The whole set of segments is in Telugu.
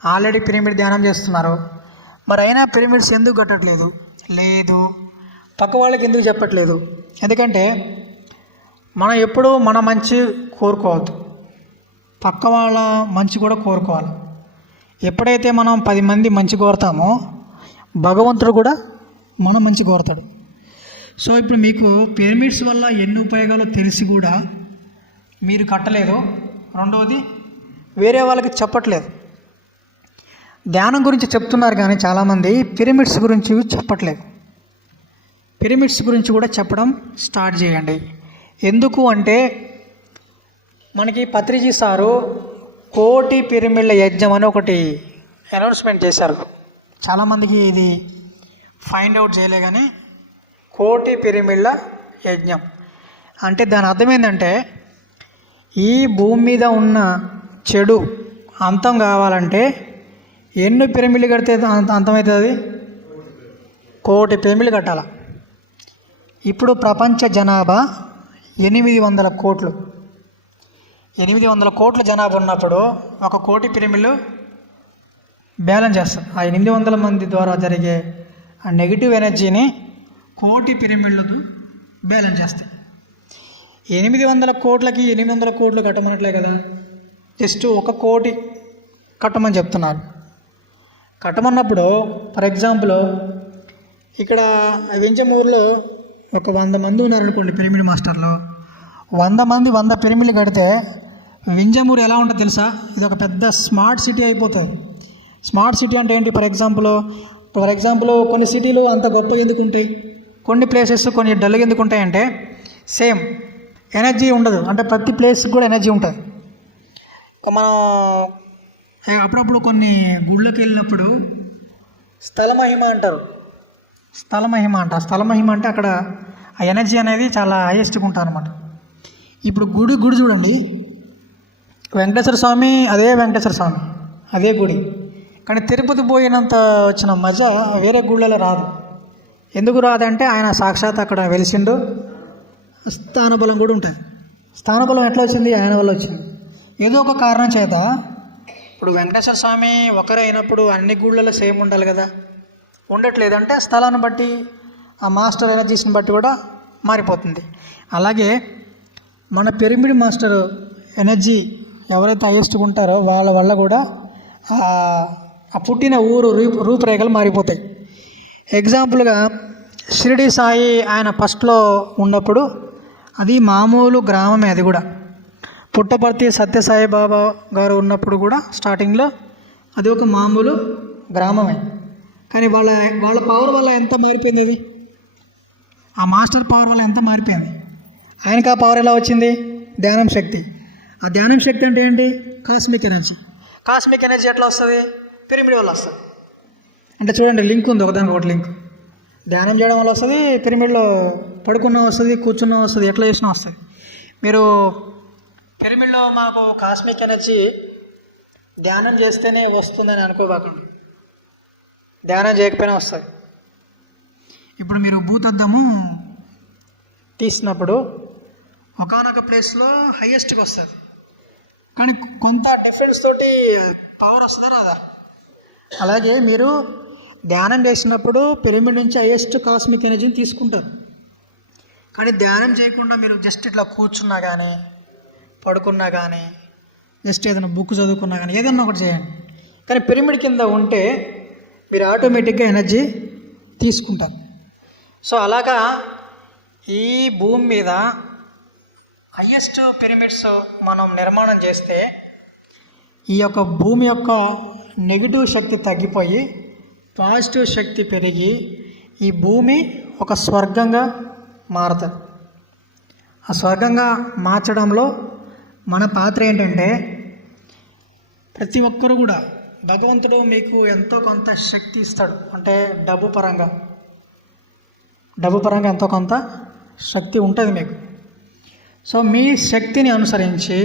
ఆల్రెడీ పిరమిడ్ ధ్యానం చేస్తున్నారు. మరి అయినా పిరమిడ్స్ ఎందుకు కట్టట్లేదు? లేదు, పక్క వాళ్ళకి ఎందుకు చెప్పట్లేదు? ఎందుకంటే మనం ఎప్పుడూ మన మంచి కోరుకోవద్దు, పక్క వాళ్ళ మంచి కూడా కోరుకోవాలి. ఎప్పుడైతే మనం 10 మంది మంచి కోరుతామో భగవంతుడు కూడా మన మంచి కోరుతాడు. సో ఇప్పుడు మీకు పిరమిడ్స్ వల్ల ఎన్ని ఉపయోగాలు తెలిసి కూడా మీరు కట్టలేదు. రెండవది, వేరే వాళ్ళకి చెప్పట్లేదు. ధ్యానం గురించి చెప్తున్నారు కానీ చాలామంది పిరమిడ్స్ గురించి చెప్పట్లేదు. పిరమిడ్స్ గురించి కూడా చెప్పడం స్టార్ట్ చేయండి. ఎందుకు అంటే మనకి పత్రిజీ సారు కోటి పిరమిడ్ల యజ్ఞం అని ఒకటి అనౌన్స్మెంట్ చేశారు. చాలామందికి ఇది ఫైండ్ అవుట్ చేయలే కానీ కోటి పిరమిడ్ల యజ్ఞం అంటే దాని అర్థం ఏంటంటే ఈ భూమి మీద ఉన్న చెడు అంతం కావాలంటే ఎన్ని పిరమిడ్లు కడితే అంతమవుతుంది? కోటి పిరమిడ్లు కట్టాల. ఇప్పుడు ప్రపంచ జనాభా 800 కోట్లు. 800 కోట్ల జనాభా ఉన్నప్పుడు 1 కోటి పిరమిడ్లు బ్యాలెన్స్ చేస్తారు. ఆ 800 మంది ద్వారా జరిగే ఆ నెగిటివ్ ఎనర్జీని కోటి పిరమిడ్లతో బ్యాలెన్స్ చేస్తాయి. 800 కోట్లకి 800 కోట్లు కట్టమన్నట్లే కదా, జస్ట్ 1 కోటి కట్టమని చెప్తున్నారు. కట్టమన్నప్పుడు ఫర్ ఎగ్జాంపుల్ ఇక్కడ వెంచమూరులో ఒక 100 మంది ఉన్నారనుకోండి పిరమిడ్ మాస్టర్లు. 100 మంది 100 పిరమిడ్లు కడితే వింజమూరు ఎలా ఉంటుందో తెలుసా? ఇది ఒక పెద్ద స్మార్ట్ సిటీ అయిపోతుంది. స్మార్ట్ సిటీ అంటే ఏంటి? ఫర్ ఎగ్జాంపుల్ కొన్ని సిటీలు అంత గొప్ప ఎందుకు ఉంటాయి, కొన్ని ప్లేసెస్ కొన్ని డల్గా ఎందుకు ఉంటాయంటే సేమ్ ఎనర్జీ ఉండదు. అంటే ప్రతి ప్లేస్కి కూడా ఎనర్జీ ఉంటుంది. మనం అప్పుడప్పుడు కొన్ని గుళ్ళకి వెళ్ళినప్పుడు స్థలమహిమ అంటారు. స్థలమహిమ అంటే అక్కడ ఆ ఎనర్జీ అనేది చాలా హైయెస్ట్గా ఉంటుంది అనమాట. ఇప్పుడు గుడి చూడండి, వెంకటేశ్వర స్వామి అదే గుడి. కానీ తిరుపతి పోయినంత వచ్చిన మజా వేరే గుళ్ళలో రాదు. ఎందుకు రాదంటే ఆయన సాక్షాత్ అక్కడ వెలిసిండు. స్థానబలం కూడా ఉంటుంది. స్థానబలం ఎట్లా వచ్చింది? ఆయన వల్ల వచ్చింది. ఏదో ఒక కారణం చేత. ఇప్పుడు వెంకటేశ్వర స్వామి ఒకరే అయినప్పుడు అన్ని గుళ్ళలో సేమ్ ఉండాలి కదా, ఉండట్లేదంటే స్థలాన్ని బట్టి ఆ మాస్టర్ ఎనర్జీస్ని బట్టి కూడా మారిపోతుంది. అలాగే మన పిరమిడ్ మాస్టర్ ఎనర్జీ ఎవరైతే హైయెస్ట్గా ఉంటారో వాళ్ళ వల్ల కూడా ఆ పుట్టిన ఊరు రూపురేఖలు మారిపోతాయి. ఎగ్జాంపుల్గా షిరిడి సాయి ఆయన ఫస్ట్లో ఉన్నప్పుడు అది మామూలు గ్రామమే. అది కూడా పుట్టపర్తి సత్యసాయి బాబా గారు ఉన్నప్పుడు కూడా స్టార్టింగ్లో అది ఒక మామూలు గ్రామమే. కానీ వాళ్ళ పవర్ వల్ల ఎంత మారిపోయింది? అది ఆ మాస్టర్ పవర్ వల్ల ఎంత మారిపోయింది? ఆయనకు ఆ పవర్ ఎలా వచ్చింది? ధ్యానం శక్తి. ఆ ధ్యానం శక్తి అంటే ఏంటి? కాస్మిక్ ఎనర్జీ ఎట్లా వస్తుంది? పిరమిడ్ వల్ల వస్తుంది. అంటే చూడండి, లింక్ ఉంది, ఒకదానికి ఒకటి లింక్. ధ్యానం చేయడం వల్ల వస్తుంది, పిరమిడ్లో పడుకున్నా వస్తుంది, కూర్చున్నా వస్తుంది, ఎట్లా చేసినా వస్తుంది. మీరు పిరమిడ్లో మాకు కాస్మిక్ ఎనర్జీ ధ్యానం చేస్తేనే వస్తుందని అనుకోబాకండి, ధ్యానం చేయకపోయినా వస్తుంది. ఇప్పుడు మీరు భూతద్దము తీసినప్పుడు ఒకానొక ప్లేస్లో హైయెస్ట్గా వస్తుంది, కానీ కొంత డిఫరెన్స్ తోటి పవర్ వస్తుందా రాదా? అలాగే మీరు ధ్యానం చేసినప్పుడు పిరమిడ్ నుంచి హైయెస్ట్ కాస్మిక్ ఎనర్జీని తీసుకుంటారు. కానీ ధ్యానం చేయకుండా మీరు జస్ట్ ఇట్లా కూర్చున్నా కానీ, పడుకున్నా కానీ, జస్ట్ ఏదైనా బుక్ చదువుకున్నా కానీ, ఏదన్నా ఒకటి చేయండి, కానీ పిరమిడ్ కింద ఉంటే మీరు ఆటోమేటిక్గా ఎనర్జీ తీసుకుంటారు. సో అలాగా ఈ భూమి మీద హైయెస్ట్ పిరమిడ్స్ మనం నిర్మాణం చేస్తే ఈ యొక్క భూమి యొక్క నెగిటివ్ శక్తి తగ్గిపోయి పాజిటివ్ శక్తి పెరిగి ఈ భూమి ఒక స్వర్గంగా మారుతుంది. ఆ స్వర్గంగా మార్చడంలో మన పాత్ర ఏంటంటే ప్రతి ఒక్కరు కూడా భగవంతుడు మీకు ఎంతో కొంత శక్తి ఇస్తాడు. అంటే డబ్బు పరంగా ఎంతో కొంత శక్తి ఉంటుంది మీకు. సో మీ శక్తిని అనుసరించి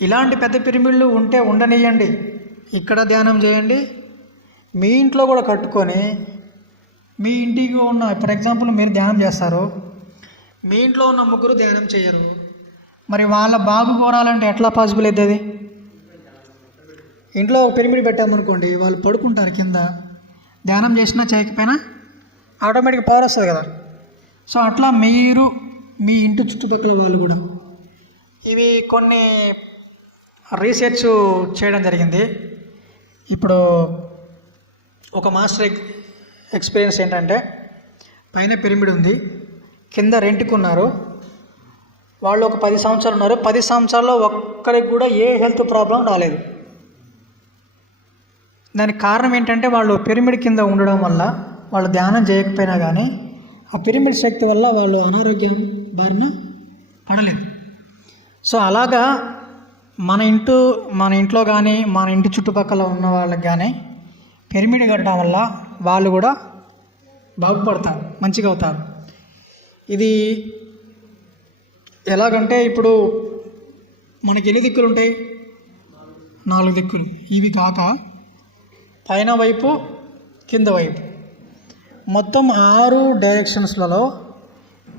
ఇలాంటి పెద్ద పిరమిడ్లు ఉంటే ఉండనియండి, ఇక్కడ ధ్యానం చేయండి. మీ ఇంట్లో కూడా కట్టుకొని మీ ఇంటికి ఉన్న, ఫర్ ఎగ్జాంపుల్ మీరు ధ్యానం చేస్తారు, మీ ఇంట్లో ఉన్న ముగ్గురు ధ్యానం చేయరు, మరి వాళ్ళ బాగు కోరాలంటే ఎట్లా పాసిబుల్ అవుతుంది? ఇంట్లో ఒక పిరమిడ్ పెట్టామనుకోండి, వాళ్ళు పడుకుంటారు కింద, ధ్యానం చేసినా చేయకపోయినా ఆటోమేటిక్గా పవర్ వస్తుంది కదా. సో అట్లా మీరు మీ ఇంటి చుట్టుపక్కల వాళ్ళు కూడా ఇవి కొన్ని రీసెర్చ్ చేయడం జరిగింది. ఇప్పుడు ఒక మాస్టర్ ఎక్స్పీరియన్స్ ఏంటంటే, పైన పిరమిడ్ ఉంది, కింద రెంట్కి ఉన్నారు, వాళ్ళు ఒక 10 సంవత్సరాలు ఉన్నారు. 10 సంవత్సరాల్లో ఒక్కరికి కూడా ఏ హెల్త్ ప్రాబ్లం రాలేదు. దానికి కారణం ఏంటంటే, వాళ్ళు పిరమిడ్ కింద ఉండడం వల్ల, వాళ్ళు ధ్యానం చేయకపోయినా కానీ ఆ పిరమిడ్ శక్తి వల్ల వాళ్ళు అనారోగ్యం బారిన పడలేదు. సో అలాగా మన ఇంట్లో కానీ మన ఇంటి చుట్టుపక్కల ఉన్న వాళ్ళకి కానీ పిరమిడ్ కట్టడం వల్ల వాళ్ళు కూడా బాగుపడతారు, మంచిగా అవుతారు. ఇది ఎలాగంటే, ఇప్పుడు మనకి ఎన్ని దిక్కులు ఉంటాయి? 4 దిక్కులు. ఇవి కాక పైన వైపు, కింద వైపు, మొత్తం 6 డైరెక్షన్స్లలో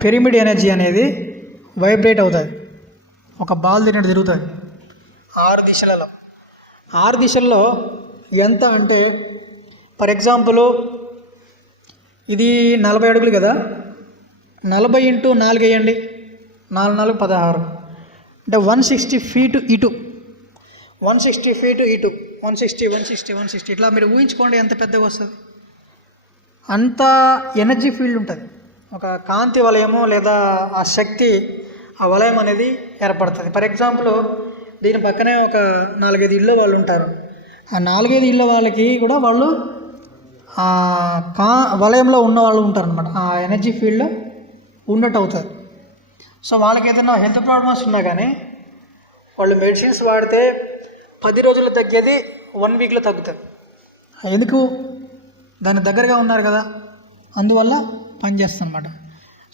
పిరమిడ్ ఎనర్జీ అనేది వైబ్రేట్ అవుతుంది. ఒక బాల్ తిన్నట్టు తిరుగుతుంది 6 దిశలలో. 6 దిశల్లో ఎంత అంటే, ఫర్ ఎగ్జాంపుల్ ఇది 40 అడుగులు కదా, 40 × 4 వేయండి, 4 × 4 = 16, అంటే 160 ఫీట్ ఇటు, 160 ఫీట్ ఇటు, 160 ఇట్లా మీరు ఊహించుకోండి ఎంత పెద్దగా వస్తుంది. అంత ఎనర్జీ ఫీల్డ్ ఉంటుంది. ఒక కాంతి వలయము లేదా ఆ శక్తి, ఆ వలయం అనేది ఏర్పడుతుంది. ఫర్ ఎగ్జాంపుల్ దీని పక్కనే ఒక 4-5 ఇళ్ళ వాళ్ళు ఉంటారు. ఆ 4-5 ఇళ్ళ వాళ్ళకి కూడా వాళ్ళు వలయంలో ఉన్న వాళ్ళు ఉంటారనమాట. ఆ ఎనర్జీ ఫీల్డ్లో ఉన్నట్టు అవుతుంది. సో వాళ్ళకి ఏదైనా హెల్త్ ప్రాబ్లమ్స్ ఉన్నా కానీ వాళ్ళు మెడిసిన్స్ వాడితే 10 రోజుల్లో తగ్గేది 1 వీక్లో తగ్గుతుంది. ఎందుకు? దాని దగ్గరగా ఉన్నారు కదా, అందువల్ల పనిచేస్తుంది అన్నమాట.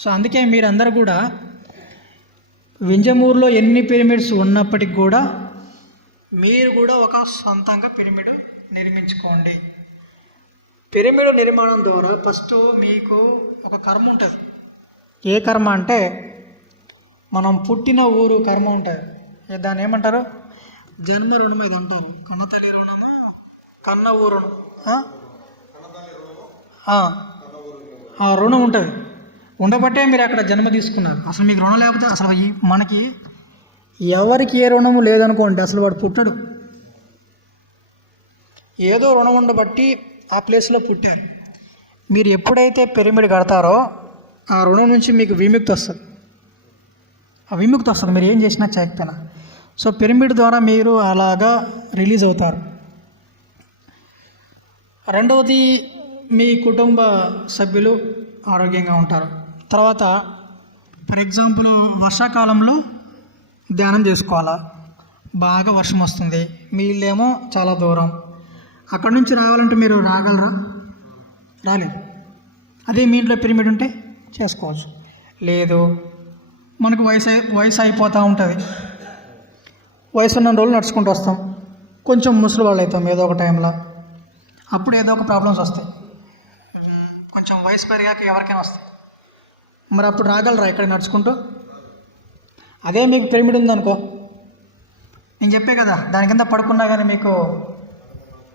సో అందుకే మీరందరూ కూడా వింజమూరులో ఎన్ని పిరమిడ్స్ ఉన్నప్పటికి కూడా మీరు కూడా ఒక సొంతంగా పిరమిడ్ నిర్మించుకోండి. పిరమిడ్ నిర్మాణం ద్వారా ఫస్ట్ మీకు ఒక కర్మ ఉంటుంది. ఏ కర్మ అంటే, మనం పుట్టిన ఊరు కర్మ ఉంటుంది. దాన్ని ఏమంటారు? జన్మ రుణం ఇది అంటారు. కన్నతల్లి రుణము, కన్న ఊరు ఆ రుణం ఉంటుంది. ఉండబట్టే మీరు అక్కడ జన్మ తీసుకున్నారు. అసలు మీకు రుణం లేకపోతే అసలు మనకి ఎవరికి ఏ రుణము లేదనుకోండి, అసలు వాడు పుట్టడు. ఏదో రుణం ఉండబట్టి ఆ ప్లేస్లో పుట్టారు. మీరు ఎప్పుడైతే పిరమిడ్ కడతారో ఆ రుణం నుంచి మీకు విముక్తి వస్తుంది. మీరు ఏం చేసినా చేయకపోయినా. సో పిరమిడ్ ద్వారా మీరు అలాగా రిలీజ్ అవుతారు. రెండవది, మీ కుటుంబ సభ్యులు ఆరోగ్యంగా ఉంటారు. తర్వాత ఫర్ ఎగ్జాంపుల్ వర్షాకాలంలో ధ్యానం చేసుకోవాలా, బాగా వర్షం వస్తుంది, మీ ఇల్లేమో చాలా దూరం, అక్కడి నుంచి రావాలంటే మీరు రాగలరా? రాలేదు. అదే మీ ఇంట్లో పిరమిడ్ ఉంటే చేసుకోవచ్చు. లేదు, మనకు వయసు అయిపోతూ ఉంటుంది, వయసు ఉన్న రోజులు నడుచుకుంటూ వస్తాం, కొంచెం ముసలి వాళ్ళు అవుతాం ఏదో ఒక టైంలో, అప్పుడు ఏదో ఒక ప్రాబ్లమ్స్ వస్తాయి. కొంచెం వయసు పెరిగాక ఎవరికైనా వస్తాయి. మరి అప్పుడు రాగలరా ఇక్కడ నడుచుకుంటూ? అదే మీకు పిరమిడ్ ఉందనుకో, నేను చెప్పే కదా, దాని కింద పడుకున్నా కానీ మీకు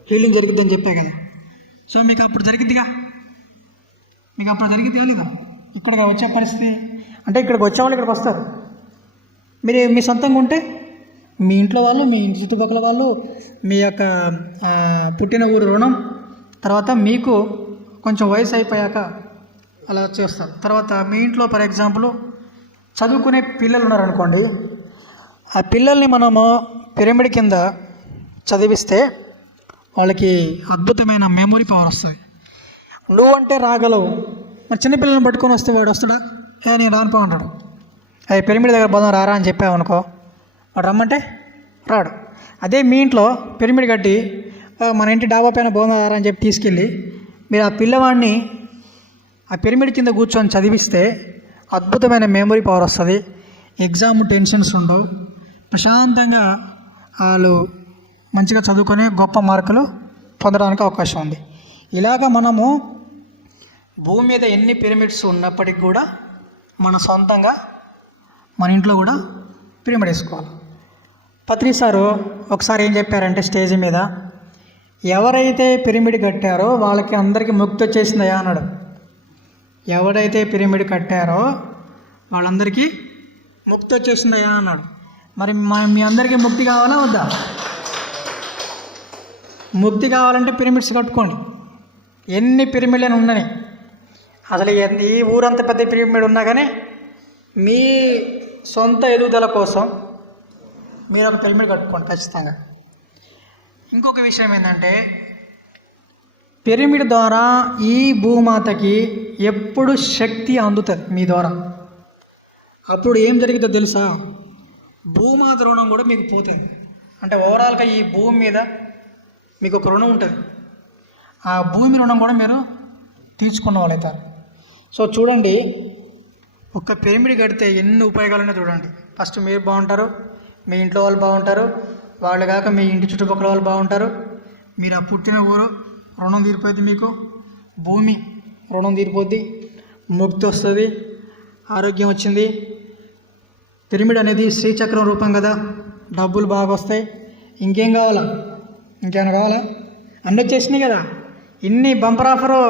హీలింగ్ జరిగిద్దని చెప్పే కదా. సో మీకు అప్పుడు జరిగిద్దిగా, లేదా? ఇక్కడికి వచ్చే పరిస్థితి అంటే, ఇక్కడికి వచ్చేవాళ్ళు ఇక్కడికి వస్తారు. మీరు మీ సొంతంగా ఉంటే మీ ఇంట్లో వాళ్ళు, మీ ఇంటి చుట్టుపక్కల వాళ్ళు, మీ యొక్క పుట్టిన ఊరు రుణం, తర్వాత మీకు కొంచెం వయసు అయిపోయాక అలా చేస్తారు. తర్వాత మీ ఇంట్లో ఫర్ ఎగ్జాంపుల్ చదువుకునే పిల్లలు ఉన్నారనుకోండి, ఆ పిల్లల్ని మనము పిరమిడ్ కింద చదివిస్తే వాళ్ళకి అద్భుతమైన మెమొరీ పవర్ వస్తుంది. నువ్వంటే రాగలవు, మరి చిన్నపిల్లల్ని పట్టుకొని వస్తే వాడు వస్తాడా? నేను రానుపో అంటాడు. అది పిరమిడ్ దగ్గర పోదాం రారా అని చెప్పామనుకో, వాడు రమ్మంటే రాడు. అదే మీ ఇంట్లో పిరమిడ్ కట్టి మన ఇంటి డాబా పైన పోదాం రారా అని చెప్పి తీసుకెళ్ళి మీరు ఆ పిల్లవాడిని ఆ పిరమిడ్ కింద కూర్చొని చదివిస్తే అద్భుతమైన మెమొరీ పవర్ వస్తుంది. ఎగ్జామ్ టెన్షన్స్ ఉండవు, ప్రశాంతంగా వాళ్ళు మంచిగా చదువుకొని గొప్ప మార్కులు పొందడానికి అవకాశం ఉంది. ఇలాగ మనము భూమి మీద ఎన్ని పిరమిడ్స్ ఉన్నప్పటికి కూడా మన సొంతంగా మన ఇంట్లో కూడా పిరమిడ్ వేసుకోవాలి. పత్రి సారు ఒకసారి ఏం చెప్పారంటే స్టేజ్ మీద, ఎవరైతే పిరమిడ్ కట్టారో వాళ్ళకి అందరికీ ముక్తి వచ్చేసిందయా అన్నాడు. ఎవరైతే పిరమిడ్ కట్టారో వాళ్ళందరికీ ముక్తి వచ్చేసిందయా అన్నాడు. మరి మీ అందరికీ ముక్తి కావాలా వద్దా? ముక్తి కావాలంటే పిరమిడ్స్ కట్టుకోండి. ఎన్ని పిరమిడ్లను ఉన్నాయి, అసలు ఈ ఊరంత పెద్ద పిరమిడ్ ఉన్నా కానీ మీ సొంత ఎదుగుదల కోసం మీరు ఒక పిరమిడ్ కట్టుకోండి ఖచ్చితంగా. ఇంకొక విషయం ఏంటంటే, పిరమిడ్ ద్వారా ఈ భూమాతకి ఎప్పుడు శక్తి అందుతుంది మీ ద్వారా. అప్పుడు ఏం జరుగుతుందో తెలుసా? భూమాత రుణం కూడా మీకు పోతుంది. అంటే ఓవరాల్గా ఈ భూమి మీద మీకు ఒక రుణం ఉంటుంది. ఆ భూమి రుణం కూడా మీరు తీర్చుకున్న వాళ్ళు అవుతారు. సో చూడండి, ఒక్క పిరమిడ్ కడితే ఎన్ని ఉపయోగాలున్నాయో చూడండి. ఫస్ట్ మీరు బాగుంటారు, మీ ఇంట్లో వాళ్ళు బాగుంటారు, వాళ్ళు కాక మీ ఇంటి చుట్టుపక్కల వాళ్ళు బాగుంటారు, మీరు ఆ పుట్టిన ఊరు రుణం తీరిపోద్ది, మీకు భూమి రుణం తీరిపోద్ది, ముక్తి వస్తుంది, ఆరోగ్యం వచ్చింది. పిరమిడ్ అనేది శ్రీచక్రం రూపం కదా, డబ్బులు బాగా వస్తాయి. ఇంకేం కావాలా? ఇంకేమైనా కావాలా? అన్నీ వచ్చేసినాయి కదా. ఇన్ని బంపర్ ఆఫరు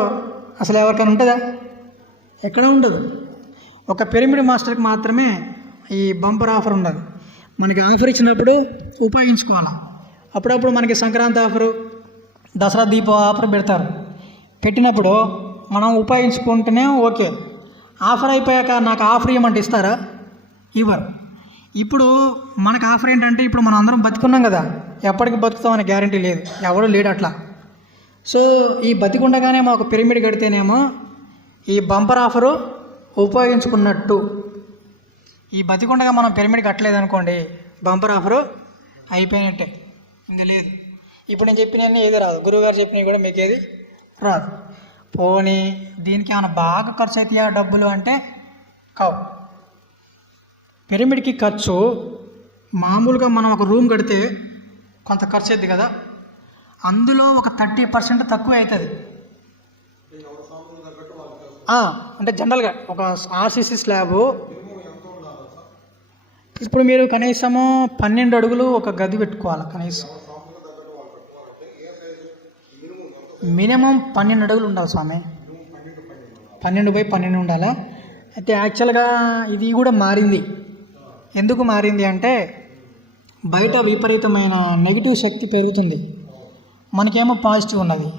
అసలు ఎవరికైనా ఉంటుందా? ఎక్కడ ఉండదు. ఒక పిరమిడ్ మాస్టర్కి మాత్రమే ఈ బంపర్ ఆఫర్ ఉండదు. మనకి ఆఫర్ ఇచ్చినప్పుడు ఉపయోగించుకోవాలి. అప్పుడప్పుడు మనకి సంక్రాంతి ఆఫరు, దసరా దీప ఆఫర్ పెడతారు. పెట్టినప్పుడు మనం ఉపయోగించుకుంటేనే ఓకే. ఆఫర్ అయిపోయాక నాకు ఆఫర్ ఇవ్వమంటే ఇస్తారా? ఇవ్వరు. ఇప్పుడు మనకు ఆఫర్ ఏంటంటే, ఇప్పుడు మనం అందరం బతుకున్నాం కదా, ఎప్పటికి బతుకుతామనే గ్యారంటీ లేదు, ఎవరు లేడు అట్లా. సో ఈ బతికుండగానే మాకు పిరమిడ్ కడితేనేమో ఈ బంపర్ ఆఫరు ఉపయోగించుకున్నట్టు. ఈ బతికుండగా మనం పిరమిడ్ కట్టలేదనుకోండి, బంపర్ ఆఫరు అయిపోయినట్టే, ఇంకా లేదు. ఇప్పుడు నేను చెప్పినవన్నీ ఏది రాదు, గురువుగారు చెప్పినవి కూడా మీకు ఏది రాదు. పోనీ దీనికి ఏమైనా బాగా ఖర్చు అవుతాయా డబ్బులు అంటే కావు. పిరమిడ్కి ఖర్చు మామూలుగా మనం ఒక రూమ్ కడితే కొంత ఖర్చు అవుతుంది కదా, అందులో ఒక 30% తక్కువ అవుతుంది. అంటే జనరల్గా ఒక ఆర్సీసీ స్లాబు ఇప్పుడు మీరు కనీసము 12 అడుగులు ఒక గది పెట్టుకోవాలి. కనీసం మినిమం 12 అడుగులు ఉండాలి స్వామి, 12x12 ఉండాలా. అయితే యాక్చువల్గా ఇది కూడా మారింది. ఎందుకు మారింది అంటే, బయట విపరీతమైన నెగిటివ్ శక్తి పెరుగుతుంది, మనకేమో పాజిటివ్ ఉన్నది.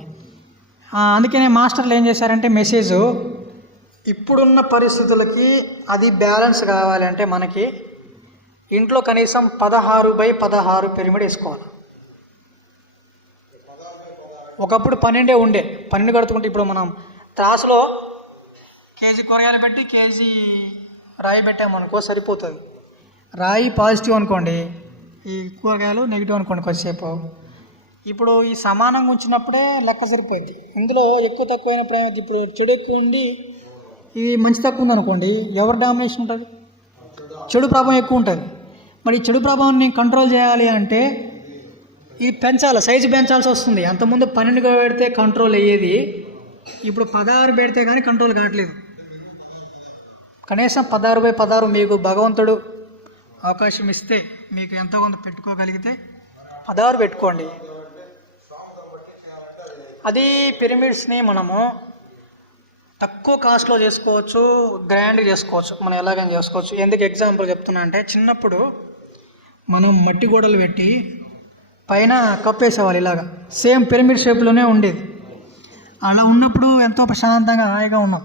అందుకనే మాస్టర్లు ఏం చేశారంటే మెసేజ్, ఇప్పుడున్న పరిస్థితులకి అది బ్యాలెన్స్ కావాలంటే మనకి ఇంట్లో కనీసం 16x16 పిరమిడ్ వేసుకోవాలి. ఒకప్పుడు 12 ఉండే, 12 కడుతుంటే ఇప్పుడు మనం త్రాసులో కేజీ కూరగాయలు పెట్టి కేజీ రాయి పెట్టామనుకో సరిపోతుంది. రాయి పాజిటివ్ అనుకోండి, ఈ కూరగాయలు నెగిటివ్ అనుకోండి కొద్దిసేపు. ఇప్పుడు ఈ సమానంగా ఉంచినప్పుడే లెక్క సరిపోయింది. ఇందులో ఎక్కువ తక్కువ అయినప్పుడు ఏమైంది, ఇప్పుడు చెడు ఎక్కువ ఉండి ఈ మంచి తక్కువ ఉంది అనుకోండి, ఎవరు డామినేషన్ ఉంటుంది? చెడు ప్రభావం ఎక్కువ ఉంటుంది. మరి ఈ చెడు ప్రభావాన్ని కంట్రోల్ చేయాలి అంటే ఇది పెంచాలి, సైజు పెంచాల్సి వస్తుంది. అంతకుముందు 12 పెడితే కంట్రోల్ అయ్యేది, ఇప్పుడు 16 పెడితే కానీ కంట్రోల్ కావట్లేదు. కనీసం 16x16 మీకు భగవంతుడు అవకాశం ఇస్తే, మీకు ఎంతో కొంత పెట్టుకోగలిగితే 16 పెట్టుకోండి. అది పిరమిడ్స్ని మనము తక్కువ కాస్ట్లో చేసుకోవచ్చు, గ్రాండ్గా చేసుకోవచ్చు, మనం ఎలాగైనా చేసుకోవచ్చు. ఎందుకు ఎగ్జాంపుల్ చెప్తున్నా అంటే, చిన్నప్పుడు మనం మట్టి గోడలు పెట్టి పైన కప్పేసేవాళ్ళు, ఇలాగా సేమ్ పిరమిడ్ షేప్లోనే ఉండేది. అలా ఉన్నప్పుడు ఎంతో ప్రశాంతంగా హాయిగా ఉన్నాం.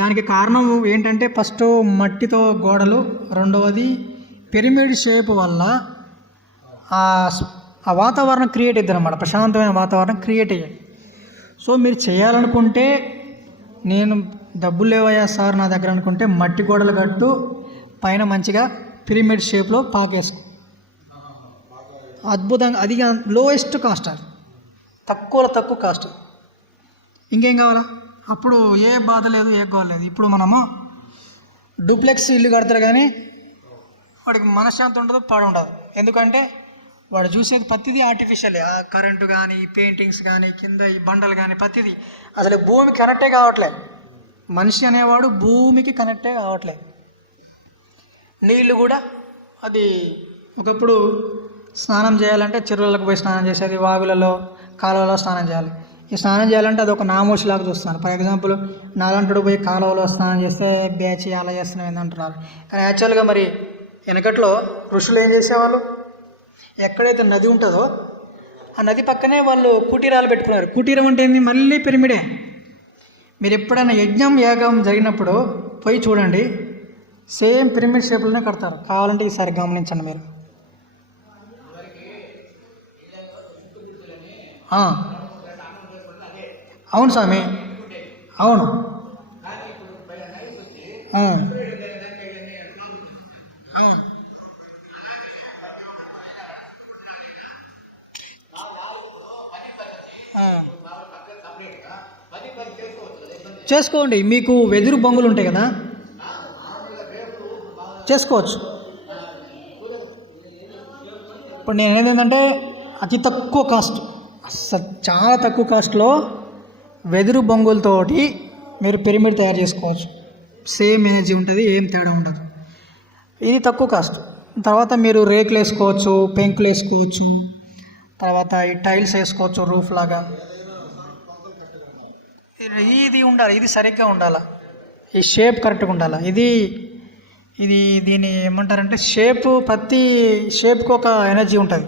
దానికి కారణం ఏంటంటే, ఫస్ట్ మట్టితో గోడలు, రెండవది పిరమిడ్ షేప్ వల్ల ఆ వాతావరణం క్రియేట్ అవుతుంది అన్నమాట, ప్రశాంతమైన వాతావరణం క్రియేట్ అయ్యాయి. సో మీరు చేయాలనుకుంటే, నేను డబ్బులు లేవయ్యా సార్ నా దగ్గర అనుకుంటే, మట్టి గోడలు కట్టు, పైన మంచిగా పిరమిడ్ షేప్లో పాకేసుకో, అద్భుతంగా. అది లోయెస్ట్ కాస్ట్, అది తక్కువ కాస్ట్. ఇంకేం కావాలా? అప్పుడు ఏ బాధ లేదు, ఏ గోల లేదు. ఇప్పుడు మనము డూప్లెక్స్ ఇల్లు కడతారు కానీ వాడికి మనశ్శాంతి ఉండదు, పాడు ఉండదు. ఎందుకంటే వాడు చూసేది ప్రతిదీ ఆర్టిఫిషియలే. ఆ కరెంటు కానీ, పెయింటింగ్స్ కానీ, కింద ఈ బండలు కానీ, ప్రతిదీ అసలు భూమికి కనెక్టే కావట్లేదు. మనిషి అనేవాడు భూమికి కనెక్టే కావట్లేదు. నీళ్ళు కూడా అది ఒకప్పుడు స్నానం చేయాలంటే చెరువులకు పోయి స్నానం చేసేది, వాగులలో కాలువలో స్నానం చేయాలి. ఈ స్నానం చేయాలంటే అది ఒక నామోషిలాగా చూస్తున్నారు. ఫర్ ఎగ్జాంపుల్ నాలంటడు పోయి కాలువలో స్నానం చేస్తే బ్యాచి అలా చేస్తున్నాం ఏంటంటున్నారు. కానీ యాక్చువల్గా మరి వెనకట్లో ఋషులు ఏం చేసేవాళ్ళు, ఎక్కడైతే నది ఉంటుందో ఆ నది పక్కనే వాళ్ళు కుటీరాలు పెట్టుకున్నారు. కుటీరం అంటే ఏంది, మళ్ళీ పిరమిడే. మీరు ఎప్పుడైనా యజ్ఞం యాగం జరిగినప్పుడు పోయి చూడండి, సేమ్ పిరమిడ్ షేప్లోనే కడతారు. కావాలంటే ఈసారి గమనించండి మీరు. అవును స్వామి, అవును. అవును చేసుకోండి. మీకు వెదురు బొంగులు ఉంటాయి కదా, చేసుకోవచ్చు. ఇప్పుడు నేను అనేది ఏంటంటే అతి తక్కువ కాస్ట్, అసలు చాలా తక్కువ కాస్ట్లో వెదురు బొంగులతోటి మీరు పిరమిడ్ తయారు చేసుకోవచ్చు. సేమ్ ఎనర్జీ ఉంటుంది, ఏం తేడా ఉండదు. ఇది తక్కువ కాస్ట్. తర్వాత మీరు రేకులు వేసుకోవచ్చు, పెంకులు వేసుకోవచ్చు, తర్వాత ఈ టైల్స్ వేసుకోవచ్చు రూఫ్ లాగా. ఇది ఉండాలి, ఇది సరిగ్గా ఉండాలి, ఈ షేప్ కరెక్ట్గా ఉండాలి. ఇది దీన్ని ఏమంటారంటే షేప్, ప్రతి షేప్కి ఒక ఎనర్జీ ఉంటుంది.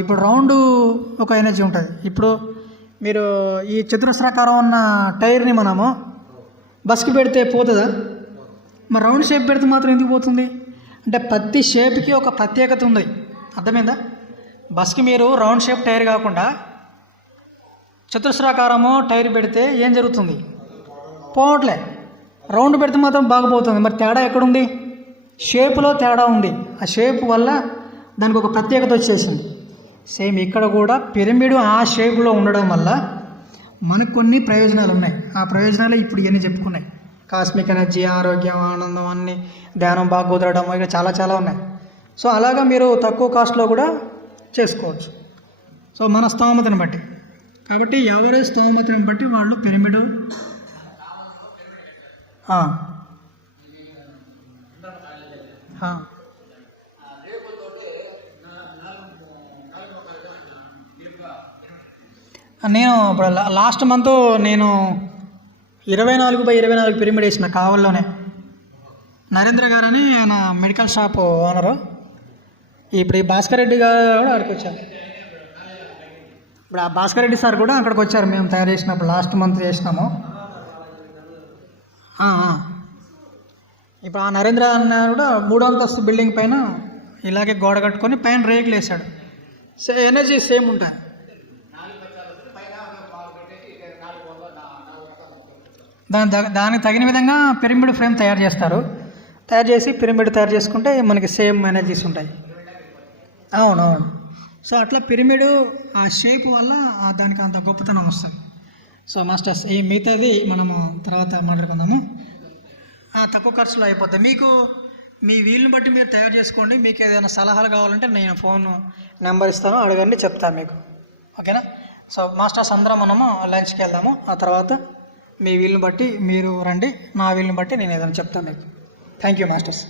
ఇప్పుడు రౌండ్ ఒక ఎనర్జీ ఉంటుంది. ఇప్పుడు మీరు ఈ చతురస్రాకారం ఉన్న టైర్ని మనము బస్కి పెడితే పోతుందా? మరి రౌండ్ షేప్ పెడితే మాత్రం ఎందుకు పోతుంది అంటే ప్రతి షేప్కి ఒక ప్రత్యేకత ఉంది. అర్థమైందా? బస్కి మీరు రౌండ్ షేప్ టైర్ కాకుండా చతురస్రాకారము టైర్ పెడితే ఏం జరుగుతుంది? పోవట్లే. రౌండ్ పెడితే మాత్రం బాగుపోతుంది. మరి తేడా ఎక్కడుంది? షేప్లో తేడా ఉంది. ఆ షేప్ వల్ల దానికి ఒక ప్రత్యేకత వచ్చేసింది. సేమ్ ఇక్కడ కూడా పిరమిడ్ ఆ షేప్లో ఉండడం వల్ల మనకు కొన్ని ప్రయోజనాలు ఉన్నాయి. ఆ ప్రయోజనాలు ఇప్పుడు ఇవన్నీ చెప్పుకున్నాయి. కాస్మిక్ ఎనర్జీ, ఆరోగ్యం, ఆనందం, అన్నీ, ధ్యానం బాగా కుదరడం, ఇక చాలా ఉన్నాయి. సో అలాగా మీరు తక్కువ కాస్ట్లో కూడా చేసుకోవచ్చు. సో మన స్తోమతను బట్టి. కాబట్టి ఎవరి స్తోమతను బట్టి వాళ్ళు పిరమిడ్ నేను ఇప్పుడు లాస్ట్ మంత్ నేను 24x24 పిరమిడ్ వేసిన కావల్లోనే. నరేంద్ర గారు అని ఆయన మెడికల్ షాప్ ఓనరు. ఇప్పుడు ఈ భాస్కర్ రెడ్డి గారు కూడా అక్కడికి వచ్చారు. ఇప్పుడు ఆ భాస్కర్ రెడ్డి సార్ కూడా అక్కడికి వచ్చారు. మేము తయారు చేసినప్పుడు లాస్ట్ మంత్ చేసినాము. ఇప్పుడు ఆ నరేంద్ర అన్న కూడా 3వ అంతస్తు బిల్డింగ్ పైన ఇలాగే గోడ కట్టుకొని పైన రేకులు వేసాడు. ఎనర్జీ సేమ్ ఉంటుంది. దానికి తగిన విధంగా పిరమిడ్ ఫ్రేమ్ తయారు చేస్తారు. తయారు చేసి పిరమిడ్ తయారు చేసుకుంటే మనకి సేమ్ ఎనర్జీస్ ఉంటాయి. అవునవును. సో అట్లా పిరమిడ్ ఆ షేప్ వల్ల దానికి అంత గొప్పతనం వస్తుంది. సో మాస్టర్స్, ఈ మిగతాది మనము తర్వాత మాట్లాడుకుందాము. తక్కువ ఖర్చులో అయిపోతాయి. మీకు మీ వీలుని బట్టి మీరు తయారు చేసుకోండి. మీకు ఏదైనా సలహాలు కావాలంటే నేను ఫోన్ నెంబర్ ఇస్తాను, అడగండి, చెప్తాను మీకు. ఓకేనా? సో మాస్టర్స్ అందరం మనము లంచ్కి వెళ్దాము. ఆ తర్వాత మీ వీలుని బట్టి మీరు రండి, నా వీలుని బట్టి నేను ఏదైనా చెప్తాను మీకు. Thank you masters.